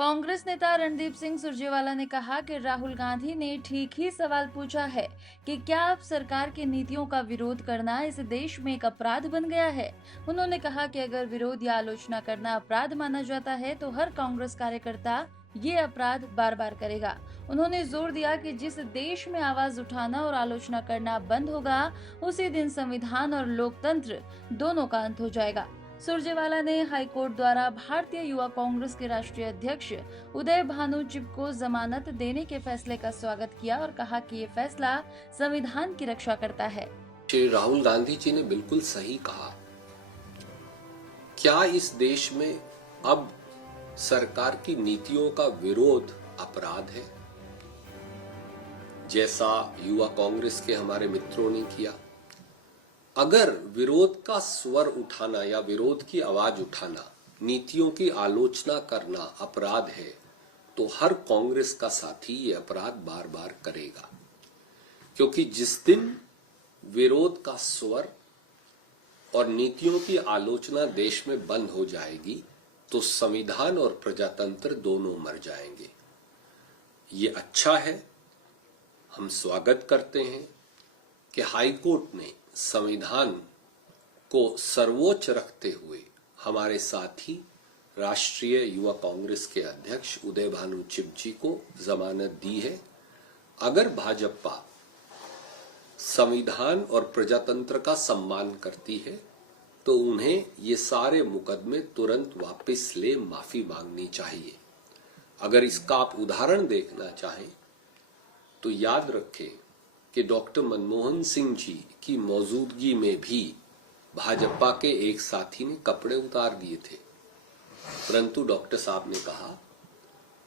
कांग्रेस नेता रणदीप सिंह सुरजेवाला ने कहा कि राहुल गांधी ने ठीक ही सवाल पूछा है कि क्या अब सरकार की नीतियों का विरोध करना इस देश में एक अपराध बन गया है। उन्होंने कहा कि अगर विरोध या आलोचना करना अपराध माना जाता है तो हर कांग्रेस कार्यकर्ता ये अपराध बार बार करेगा। उन्होंने जोर दिया कि जिस देश में आवाज उठाना और आलोचना करना बंद होगा उसी दिन संविधान और लोकतंत्र दोनों का अंत हो जाएगा। सुरजेवाला ने हाईकोर्ट द्वारा भारतीय युवा कांग्रेस के राष्ट्रीय अध्यक्ष उदय भानु चिब को जमानत देने के फैसले का स्वागत किया और कहा कि ये फैसला संविधान की रक्षा करता है। श्री राहुल गांधी जी ने बिल्कुल सही कहा। क्या इस देश में अब सरकार की नीतियों का विरोध अपराध है, जैसा युवा कांग्रेस के हमारे मित्रों ने किया? अगर विरोध का स्वर उठाना या विरोध की आवाज उठाना, नीतियों की आलोचना करना अपराध है, तो हर कांग्रेस का साथी ये अपराध बार बार करेगा। क्योंकि जिस दिन विरोध का स्वर और नीतियों की आलोचना देश में बंद हो जाएगी तो संविधान और प्रजातंत्र दोनों मर जाएंगे। ये अच्छा है, हम स्वागत करते हैं कि हाईकोर्ट ने संविधान को सर्वोच्च रखते हुए हमारे साथी राष्ट्रीय युवा कांग्रेस के अध्यक्ष उदय भानु चिब जी को जमानत दी है। अगर भाजपा संविधान और प्रजातंत्र का सम्मान करती है तो उन्हें ये सारे मुकदमे तुरंत वापस ले माफी मांगनी चाहिए। अगर इसका आप उदाहरण देखना चाहें तो याद रखें कि डॉक्टर मनमोहन सिंह जी की मौजूदगी में भी भाजपा के एक साथी ने कपड़े उतार दिए थे, परंतु डॉक्टर साहब ने कहा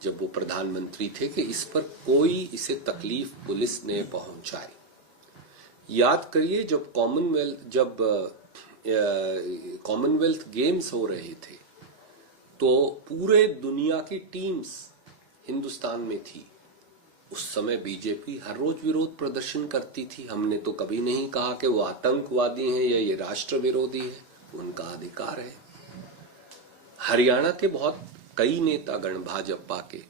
जब वो प्रधानमंत्री थे कि इस पर कोई इसे तकलीफ पुलिस ने पहुंचाई। याद करिए जब कॉमनवेल्थ गेम्स हो रहे थे तो पूरे दुनिया की टीम्स हिंदुस्तान में थी। उस समय बीजेपी हर रोज विरोध प्रदर्शन करती थी। हमने तो कभी नहीं कहा कि वो आतंकवादी हैं या ये राष्ट्र विरोधी है, उनका अधिकार है। हरियाणा के कई नेतागण भाजपा के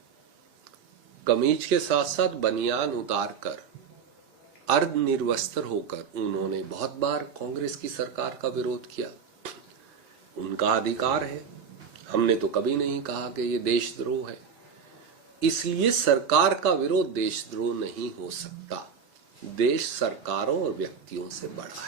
कमीज के साथ साथ बनियान उतारकर अर्धनिर्वस्त्र होकर उन्होंने बहुत बार कांग्रेस की सरकार का विरोध किया। उनका अधिकार है, हमने तो कभी नहीं कहा कि ये देशद्रोह है। इसलिए सरकार का विरोध देशद्रोह नहीं हो सकता। देश सरकारों और व्यक्तियों से बड़ा है।